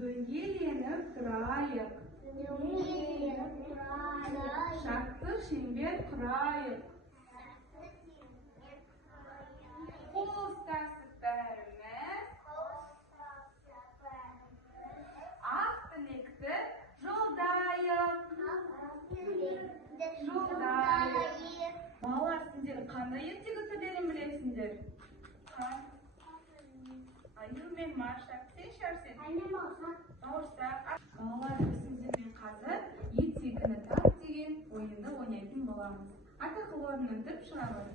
Дөңгеленіп тұрайық. Шартты шеңбер құрайық. Қол ұстасып бәріміз ақ тілекті жолдайық. Балалар, сендер қандай ертегі түрлерін білесіңдер? Аю мен Маша. Сен шарсен? Бауырсақ. Балалар, біз сендермен қазір ертегіні тап деген ойынды ойнайтын боламыз. Атақыл орнынан тұрып шығамыз.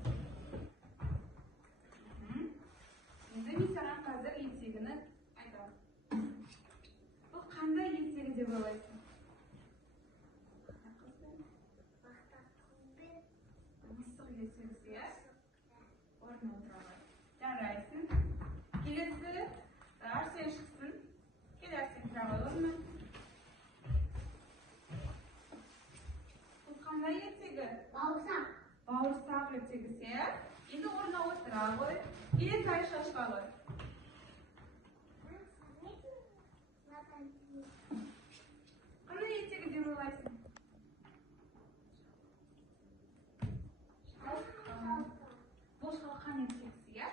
Енді мен саған қазір ертегіні айтамын. Бұл қандай ертегі деп ойлайсың? Мысық ертегісі, иә? Орнына отырамыз. Жарайсың. Келесі, Арсен шықсын. Кел, Арсен, тұрағы орнына. Бұл қандай ертегі? Бауырсақ ертегісі, иә? Енді орнына отыра ғой. Келесі Айшашқа ғой. Қандай ертегі деп ойлайсың? Бұл шалқан ертегісі, иә?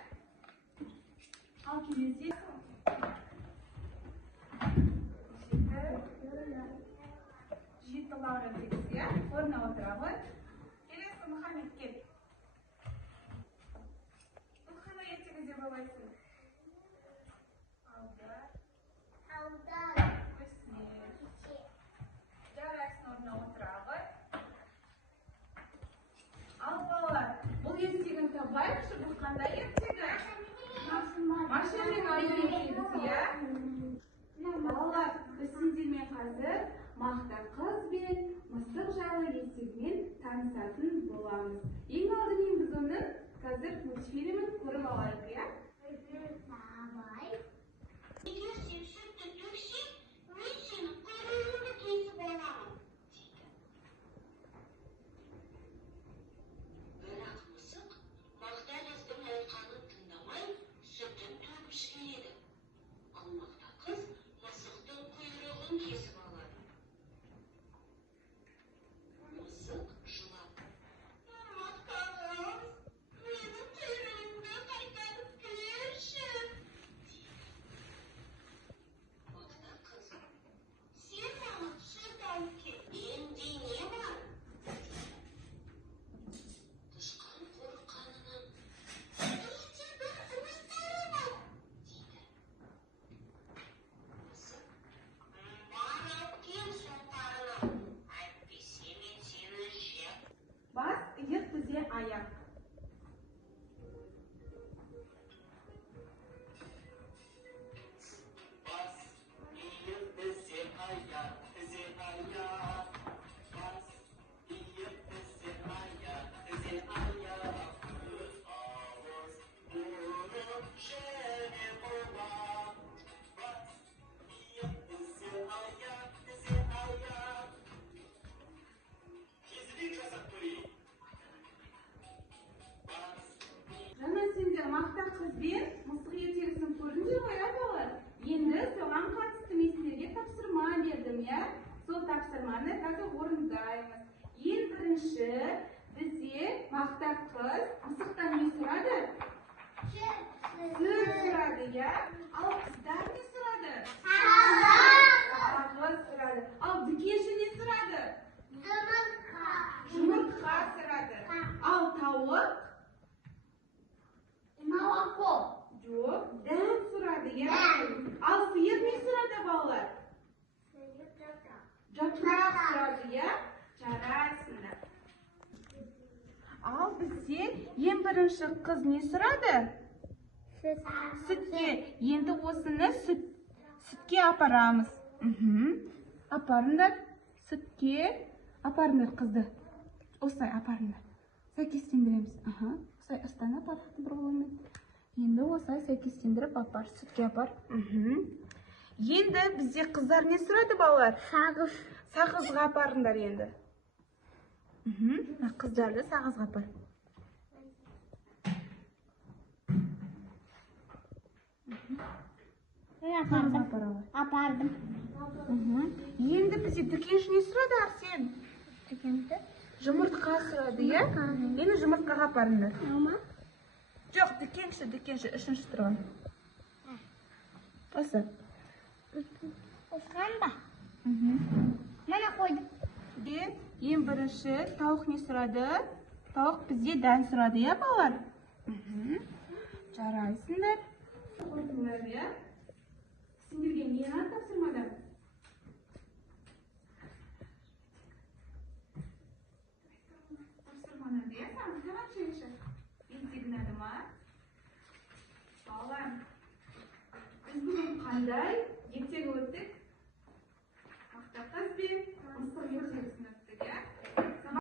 Ал келесі жеті лаура ертегісі, иә? Орнына отыра ғой. Келесі Мұхаммед, кел. Бұл қандай ертегі деп ойлайсың? Жарайсың, орнына отыра ғой. Ал балалар, бұл ертегіні табайықшы, бұл қандай ертегі? Маша мен Аю ертегісі, иә? Балалар, біз сендермен қазір Мақта қыз бен мысық жайлы ертегімен танысатын боламыз. Ең алдымен біз оның қазір мультфильмін көріп алайық, иә? Егер сен сүтті төксең, мен сені құйрығыңды кесіп аламын. Бірақ мысық Мақта қыздың айтқанын тыңдамай, сүтін төгіп жібереді. Ал Мақта қыз мысықтың құйрығын кесіп алады. Мысық жылап: Мақта қыз, менің құйрығымды қайтарып берші. Мақта қыз: сен маған сүт алып кел, менде не бар? Тышқан қорыққанынан: менде бір үміттері бар, дейді. Мысық: бар алып кел сұлтаным, әйтпесе мен сені жеп. Бас, иық, тізе, аяқ. Бас, иық, тізе, аяқ, тізе, аяқ. Бас, иық, тізе, аяқ, тізе, аяқ. Көз, ауыз, мұрын, және құлақ. Бас, иық, тізе, аяқ, тізе, аяқ. Кезірек жасап көрейік. Бас, Жаңа сендер Мақта қыз бен мысық ертегісін көрдіңдер ғой, иә балалар? Енді соған қатысты мен сендерге тапсырма бердім, иә? Сол тапсырманы қазір орындаймыз. Ең бірінші бізде Мақта қыз мысықтан не сұрады? Сүт сұрады, иә? Ал қыздар не сұрады? Қағаз сұрады. Ал дүкенші не сұрады? Жұмыртқа сұрады. Ал тауық? Жоқ, дән сұрады, иә? Ал сиыр не сұрады, балалар? Жапырақ сұрады, иә? Жарайсыңдар. Ал бізде ең бірінші қыз не сұрады? Сүтке. Енді осыны сүтке апарамыз. Апарыңдар. Сүтке апарыңдар қызды. Осылай апарыңдар. Сәйкестендіреміз. Осылай ұстан апарықты бір қолымен. Енді осылай сәйкестендіріп апар. Сүтке апар. Енді бізде қыздар не сұрады, балалар? Сағызға апарыңдар енді. Қыздарды сағызға апар. Apardım. Endi bizga dukensh ne so'radi Arsen? Жұмыртқа сұрады, иә? Енді жұмыртқаға апарыңдар. Жоқ, дүкенші, үшінші тұрған. Осы. Осыған ба? Мана қойдым. Ең бірінші тауық не сұрады? Тауық бізде дән сұрады, иә, балалар? Жарайсыңдар. Қойдыңдар, иә? Сендерге не тапсырмады? Topsirmani ya, sen qanaqa ishi? Insignadimi? Ballar. Biz bugun qanday? Ertaga o'tdik.